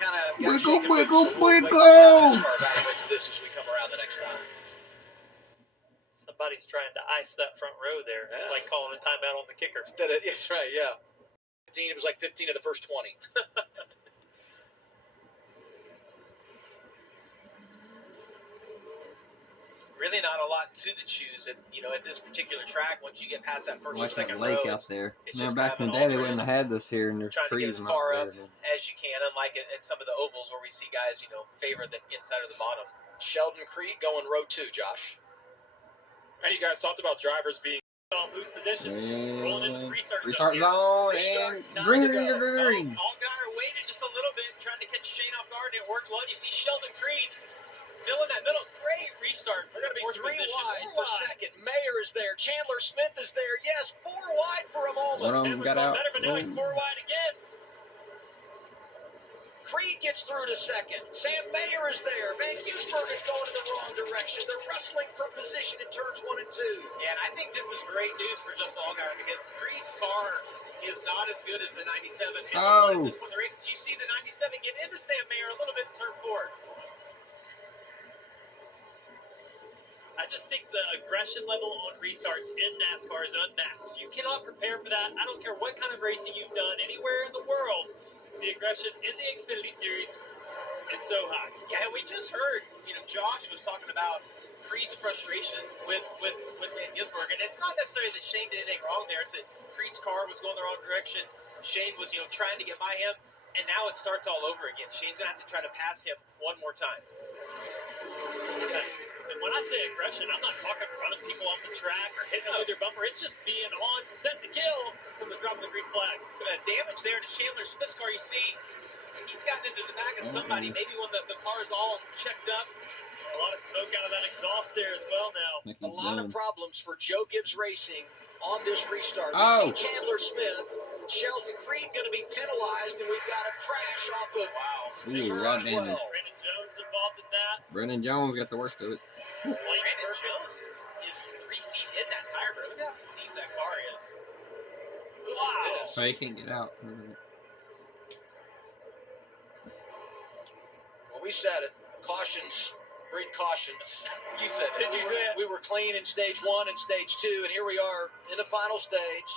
kind of Wiggle. This as we come around the next time. Somebody's trying to ice that front row there, like calling a timeout on the kicker. Yes, right, yeah. 15, it was like 15 of the first 20. Really not a lot to the choose at this particular track. Once you get past that first or second lake row, out there. it's Now just back in kind the of day, they wouldn't have had this here, and there's trying to get trees as not far there. up as you can, unlike at some of the ovals where we see guys, favor the inside or the bottom. Sheldon Creed going row 2, Josh. And you guys talked about drivers being on loose positions. Rolling into Restart zone and green. Allgaier waited just a little bit, trying to catch Shane off guard, and it worked well. You see Sheldon Creed filling that middle. Great restart. We're going to be 3 wide for second. Mayer is there. Chandler Smith is there. Yes, 4 wide for a moment. One of them got out. Better, but now he's 4 wide again. Creed gets through to second. Sam Mayer is there. Van Gisbergen is going in the wrong direction. They're wrestling for position in turns 1 and 2. Yeah, and I think this is great news for Justin Allgaier because Creed's car is not as good as the 97. Oh. This one, the races, you see the 97 get into Sam Mayer a little bit in turn 4. I just think the aggression level on restarts in NASCAR is unmatched. You cannot prepare for that. I don't care what kind of racing you've done anywhere in the world. The aggression in the Xfinity Series is so high. Yeah, and we just heard, Josh was talking about Creed's frustration with Van Gisbergen. And it's not necessarily that Shane did anything wrong there. It's that Creed's car was going the wrong direction. Shane was, trying to get by him. And now it starts all over again. Shane's going to have to try to pass him one more time. Yeah. And when I say aggression, I'm not talking running people off the track or hitting them with your bumper. It's just being on, set to kill from the drop of the green flag. Damage there to Chandler Smith's car. You see, he's gotten into the back of somebody. Maybe when the car's all checked up. A lot of smoke out of that exhaust there as well now. A lot of problems for Joe Gibbs Racing on this restart. Oh. You see Chandler Smith, Sheldon Creed going to be penalized, and we've got a crash off of Ooh, a lot of damage. Brandon Jones involved in that. Brendan Jones got the worst of it. Brandon Jones is 3 feet in that tire, bro. Look how deep that car is. Wow. Oh, you can't get out. Well, we said it. Cautions. Breed cautions. You said it. Did you say it? We were clean in stage 1 and stage 2, and here we are in the final stage.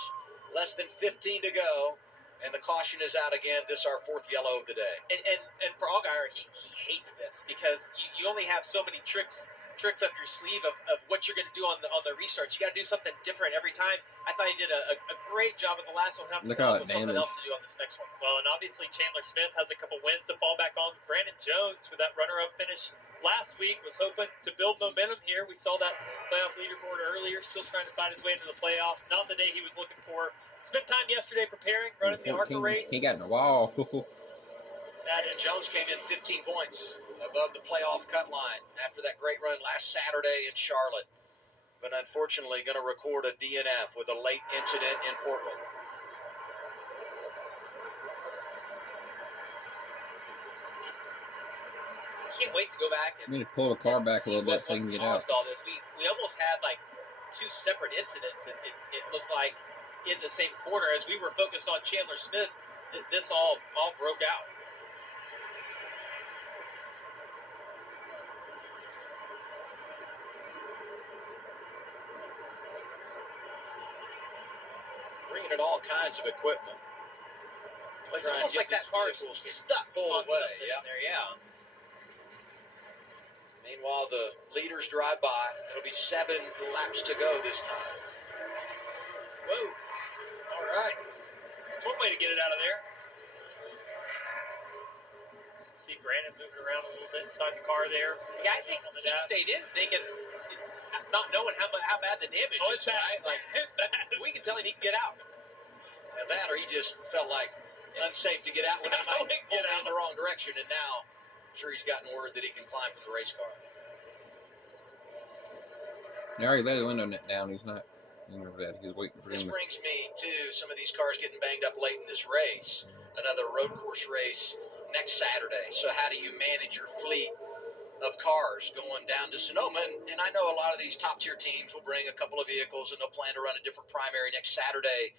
Less than 15 to go, and the caution is out again. This is our 4th yellow of the day. And for Allgaier, he hates this because you only have so many tricks up your sleeve of what you're going to do on the restarts. You got to do something different every time. I thought he did a great job with the last one. Look at all that something damage. else to do on this next one. Well, and obviously Chandler Smith has a couple wins to fall back on. Brandon Jones, with that runner-up finish last week, was hoping to build momentum here. We saw that playoff leaderboard earlier, still trying to find his way into the playoffs. Not the day he was looking for. Spent time yesterday preparing, running the ARCA race. He got in the wall. And Jones came in 15 points above the playoff cut line after that great run last Saturday in Charlotte. But unfortunately going to record a DNF with a late incident in Portland. I can't wait to go back and I'm going to pull the car back a little bit so he can get out. All this. We almost had like 2 separate incidents. It looked like in the same quarter as we were focused on Chandler Smith. This all broke out. Bringing in all kinds of equipment. It's almost like that car is stuck on something in there, yeah. Meanwhile, the leaders drive by. It'll be 7 laps to go this time. Whoa. All right. That's one way to get it out of there. See Brandon moving around a little bit inside the car there. Yeah, I think he stayed in thinking, not knowing how bad the damage is. Bad. Right? Like, it's bad. We can tell him he can get out. Now that, or he just felt like unsafe to get out when he might pull in the wrong direction, and now I'm sure he's gotten word that he can climb from the race car. They already let the window net down. He's not. He was waiting for This him. brings me to some of these cars getting banged up late in this race. Another road course race next Saturday. So how do you manage your fleet of cars going down to Sonoma? And I know a lot of these top-tier teams will bring a couple of vehicles, and they'll plan to run a different primary next Saturday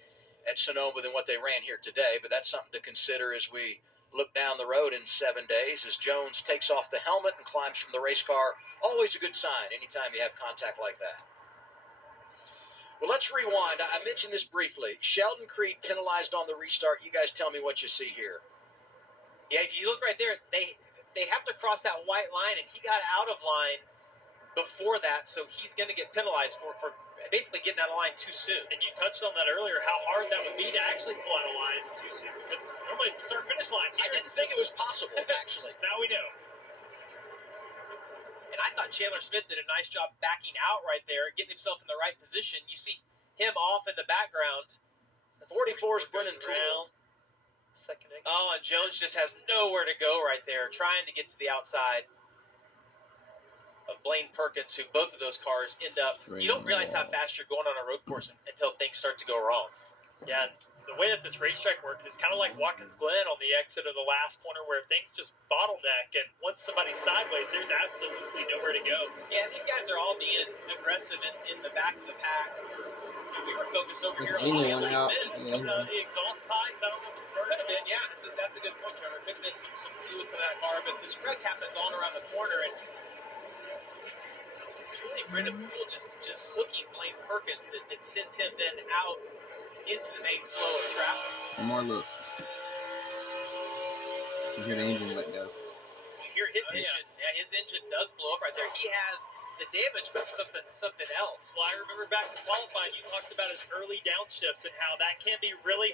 at Sonoma than what they ran here today. But that's something to consider as we look down the road in 7 days as Jones takes off the helmet and climbs from the race car. Always a good sign anytime you have contact like that. Well, let's rewind. I mentioned this briefly. Sheldon Creed penalized on the restart. You guys tell me what you see here. Yeah, if you look right there, they have to cross that white line, and he got out of line before that, so he's going to get penalized for basically getting out of line too soon. And you touched on that earlier, how hard that would be to actually pull out of line too soon, because normally it's a start-finish line. I didn't think it was possible, actually. Now we know. And I thought Chandler Smith did a nice job backing out right there, getting himself in the right position. You see him off in the background. 44 is Brennan Poole. Second exit. Oh, and Jones just has nowhere to go right there, trying to get to the outside of Blaine Perkins, who both of those cars end up. You don't realize how fast you're going on a road course until things start to go wrong. Yeah, the way that this racetrack works is kind of like Watkins Glen on the exit of the last corner, where things just bottleneck, and once somebody's sideways, there's absolutely nowhere to go. Yeah, these guys are all being aggressive in the back of the pack. We were focused over here on Anyone Chandler out. Smith. Some of the exhaust pipes, I don't know if it's Could burning. have been, yeah. That's a good point, Trevor. Could have been some fluid coming out of the car, but this wreck happens on around the corner, and it's really Brendan Poole just hooking Blaine Perkins that sends him then out into the main flow of traffic. One more look. You hear the engine let go. You hear his engine. Yeah, his engine does blow up right there. He has the damage from something else. Well, I remember back to qualifying, you talked about his early downshifts and how that can be really